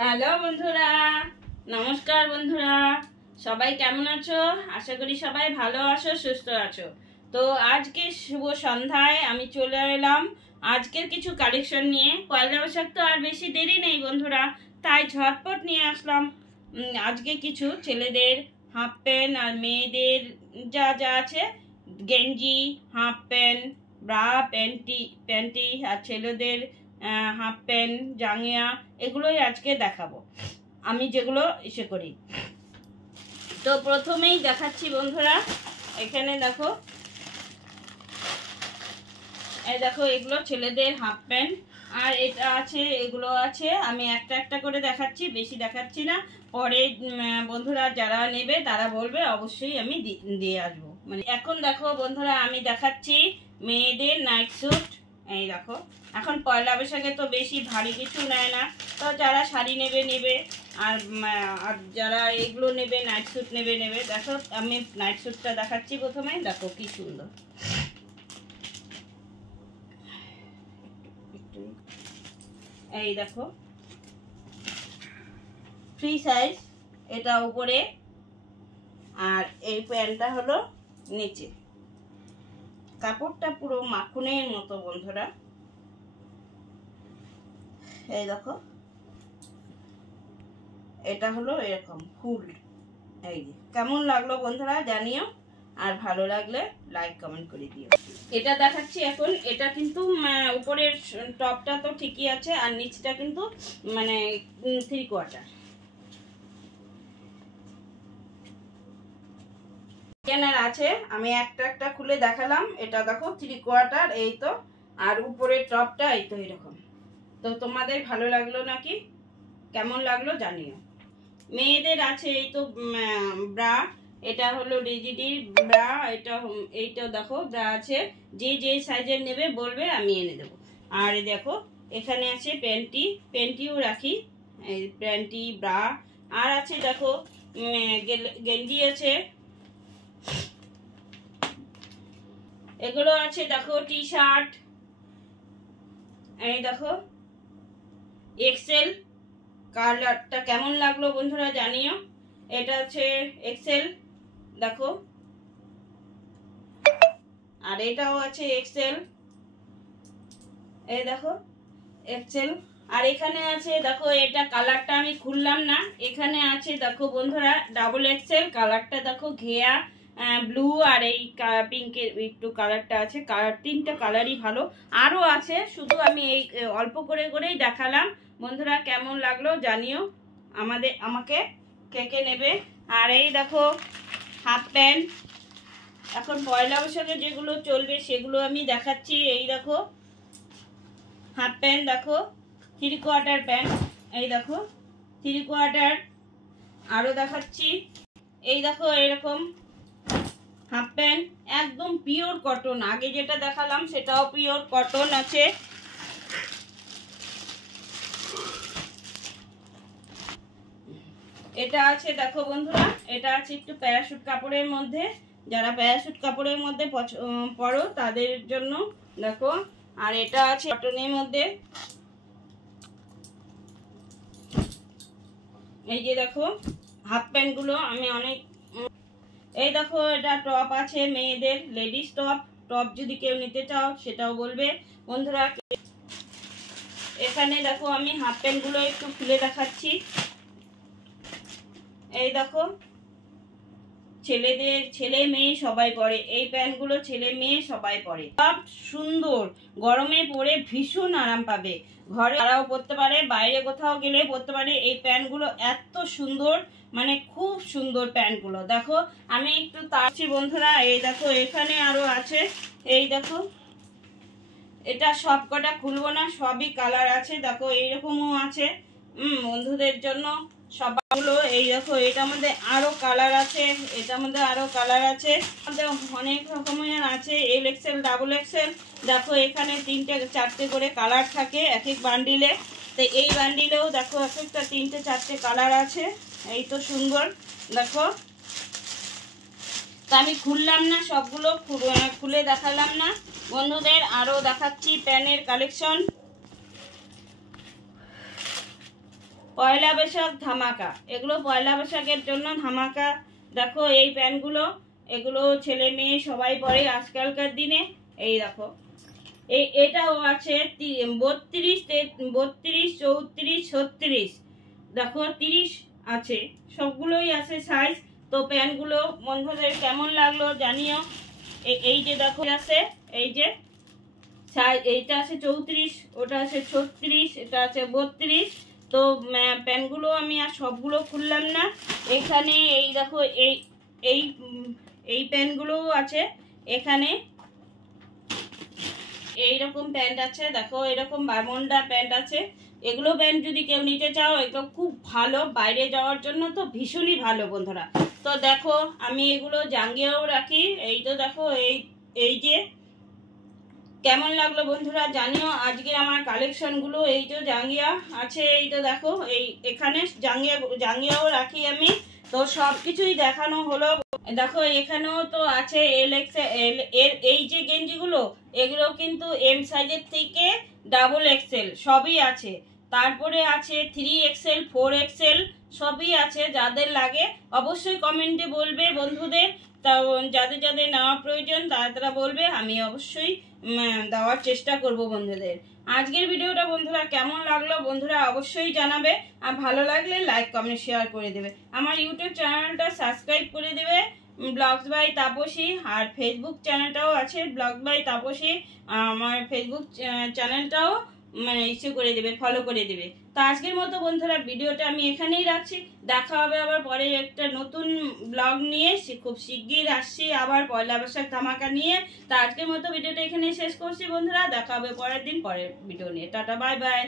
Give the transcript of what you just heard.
Hello বন্ধুরা, নমস্কার বন্ধুরা, সবাই কেমন আছো? আশা করি সবাই ভালো আছো, সুস্থ আছো। তো আজকে শুভ সন্ধ্যায় আমি চলে এলাম আজকের কিছু কালেকশন নিয়ে। পয়লা বৈশাখ তো আর বেশি দেরি নেই বন্ধুরা, তাই ঝটপট নিয়ে আসলাম আজকে কিছু ছেলেদের হাফ প্যান্ট আর মেয়েদের যা যা আছে, গেঞ্জি, হাফ প্যান্ট, ব্রা, প্যান্টি আর ছেলেদের হাফ প্যান্ট, জাঙ্গিয়া, এগুলোই আজকে দেখাবো আমি যেগুলো ইসে করি। তো প্রথমেই দেখাচ্ছি বন্ধুরা, এখানে দেখো, এই দেখো এগুলো ছেলেদের হাফ প্যান্ট আর এটা আছে, এগুলো আছে। আমি একটা একটা করে দেখাচ্ছি, বেশি দেখাচ্ছি না। পরে বন্ধুরা যারা নেবে তারা বলবে, অবশ্যই আমি দিয়ে আসবো। মানে এখন দেখো বন্ধুরা, আমি দেখাচ্ছি মেয়েদের নাইট স্যুট। এই দেখো, এখন পয়লা বৈশাখে তো বেশি ভারী কিছু নেয় না, তো যারা শাড়ি নেবে আর যারা এগুলো নেবে, নাইট স্যুট নেবে। দেখো আমি নাইট স্যুটটা দেখাচ্ছি প্রথমে। দেখো কি সুন্দর, এই দেখো ফ্রি সাইজ, এটা উপরে আর এই প্যান্টটা হলো নিচে। কাপড়টা পুরো মাখনের মতো বন্ধুরা, এই দেখো এটা হলো এরকম ফুল। এই যে কেমন লাগলো বন্ধুরা জানিও, আর ভালো লাগলে লাইক কমেন্ট করে দিও। এটা দেখাচ্ছি এখন। এটা কিন্তু উপরের টপটা তো ঠিকই আছে, আর নিচটা কিন্তু মানে 3/4 কেনার আছে। আমি একটা একটা খুলে দেখালাম। এটা দেখো 3/4, এই তো। আর উপরের টপটা এই তো এরকম। তো তোমাদের ভালো লাগলো নাকি, কেমন লাগলো জানিও। মেয়েদের আছে এই তো ব্রা, এটা হলো ডিজিডির ব্রা। এইটা দেখো ব্রা আছে, যে সাইজের নেবে বলবে, আমি এনে দেবো। আর দেখো এখানে আছে প্যান্টিও রাখি, এই প্যান্টি, ব্রা। আর আছে দেখো গেঞ্জি আছে, এগুলো আছে দেখো টি শার্ট। এই দেখো এক্সেল, কালারটা কেমন লাগলো বন্ধুরা জানিও। এটা আছে এক্সেল, দেখো। আর এটাও আছে এক্সেল, এই দেখো এক্সেল। আর এখানে আছে দেখো, এটা কালারটা আমি খুললাম না। এখানে আছে দেখো বন্ধুরা ডাবল এক্সেল, কালারটা দেখো ঘেয়া ব্লু, আর এই পিঙ্কের একটু কালারটা আছে। তিনটা কালারই ভালো, আরও আছে, শুধু আমি এই অল্প করেই দেখালাম বন্ধুরা। কেমন লাগলো জানিও, আমাকে কে নেবে। আর এই দেখো হাফ প্যান্ট, এখন পয়লা বৈশাখে যেগুলো চলবে সেগুলো আমি দেখাচ্ছি। এই দেখো হাফ প্যান্ট, দেখো 3/4 প্যান্ট, এই দেখো 3/4। আরও দেখাচ্ছি, এই দেখো এরকম হাফ প্যান্ট, একদম পিওর কটন। আগে যেটা দেখালাম সেটাও পিওর কটন আছে। এটা আছে দেখো বন্ধুরা, এটা আছে একটু প্যারাশুট কাপড়ের মধ্যে। যারা প্যারাশুট কাপড়ের মধ্যে পরো তাদের জন্য দেখো। আর এটা আছে কটনের মধ্যে, এই যে দেখো হাফ প্যান্টগুলো আমি অনেক। এই দেখো এটা টপ আছে মেয়েদের, লেডিস টপ যদি কেউ নিতে চাও সেটাও বলবে বন্ধুরা। এখানে দেখো আমি হাফ প্যান্টগুলো একটু খুলে দেখাচ্ছি। এই দেখো ছেলে মেয়ে সবাই পরে এই প্যান্টগুলো, ছেলে মেয়ে সবাই পরে, সব সুন্দর। গরমে পরে ভীষণ আরাম পাবে, ঘরে তারাও পরতে পারে, বাইরে কোথাও গেলে পরতে পারে। এই প্যান্টগুলো এত সুন্দর, মানে খুব সুন্দর প্যান্টগুলো। দেখো আমি একটু তাড়ছি বন্ধুরা। এই দেখো এখানে আরো আছে, এই দেখো এটা সব কটা খুলবো না, সবই কালার আছে। দেখো এইরকমও আছে বন্ধুদের জন্য সবগুলো। এই দেখো এটার মধ্যে আরো কালার আছে, এটার মধ্যে আরো কালার আছে, অনেক রকমের আছে। L XL, double XL. দেখো এখানে 3টে 4টে করে কালার থাকে এক এক বান্ডিলে। তো এই বান্ডিলেও দেখো এক একটা 3টে 4টে কালার আছে। এই তো সুন্দর দেখো। তা আমি খুললাম না, সবগুলো খুলে দেখালাম না বন্ধুদের। আরও দেখাচ্ছি প্যানের কালেকশন। পয়লা বৈশাখ ধামাকা, এগুলো পয়লা বৈশাখের জন্য ধামাকা। দেখো এই প্যান্টগুলো, এগুলো ছেলে মেয়ে সবাই পরে আজকালকার দিনে। এই দেখো এটাও আছে 32, 34, 36। দেখো 30 আছে, সবগুলোই আছে সাইজ। তো প্যান্টগুলো বন্ধুদের কেমন লাগলো জানিও। এই যে দেখো আছে, এই যে সাইজ, এইটা আছে 34, ওটা আছে 36, এটা আছে 32। তো প্যান্টগুলো আমি আর সবগুলো খুললাম না। এখানে এই দেখো এই এই এই প্যান্টগুলোও আছে। এখানে এইরকম প্যান্ট আছে, দেখো এরকম বারমুন্ডা প্যান্ট আছে। এগুলো প্যান্ট যদি কেউ নিতে চাও, এগুলো খুব ভালো বাইরে যাওয়ার জন্য, তো ভীষণই ভালো বন্ধুরা। তো দেখো আমি এগুলো জাঙ্গিয়াও রাখি। এই তো দেখো এই যে কেমন লাগলো বন্ধুরা জানিও আজকে আমার কালেকশনগুলো। এই তো জাঙ্গিয়া আছে, এই তো দেখো এখানে জাঙ্গিয়াও রাখি আমি। তো সব কিছুই দেখানো হলো। দেখো এখানেও তো আছে এল এর এই যে গেঞ্জিগুলো, এগুলো কিন্তু এম সাইজের থেকে XXL সবই আছে। তারপরে আছে 3XL, 4XL সবই আছে। যাদের লাগে অবশ্যই কমেন্টে বলবে বন্ধুদের। তা যাদের যাদের নেওয়া প্রয়োজন তারা বলবে, আমি অবশ্যই দেওয়ার চেষ্টা করব বন্ধুদের। আজকের ভিডিওটা বন্ধুরা কেমন লাগলো বন্ধুরা অবশ্যই জানাবে। আর ভালো লাগলে লাইক কমেন্ট শেয়ার করে দেবে। আমার ইউটিউব চ্যানেলটা সাবস্ক্রাইব করে দেবে, ব্লগস বাই তাপসী। আর ফেসবুক চ্যানেলটাও আছে ব্লগস বাই তাপসী, আমার ফেসবুক চ্যানেলটাও ইস্যু করে দেবে, ফলো করে দেবে। তো আজকের মতো বন্ধুরা ভিডিওটা আমি এখানেই রাখছি। দেখা হবে আবার পরে একটা নতুন ব্লগ নিয়ে, খুব শিগগির আসছি আবার পয়লা বৈশাখ ধামাকা নিয়ে। তো আজকের মতো ভিডিওটা এখানেই শেষ করছি বন্ধুরা। দেখা হবে পরের দিন পরের ভিডিও নিয়ে। Tata, bye bye.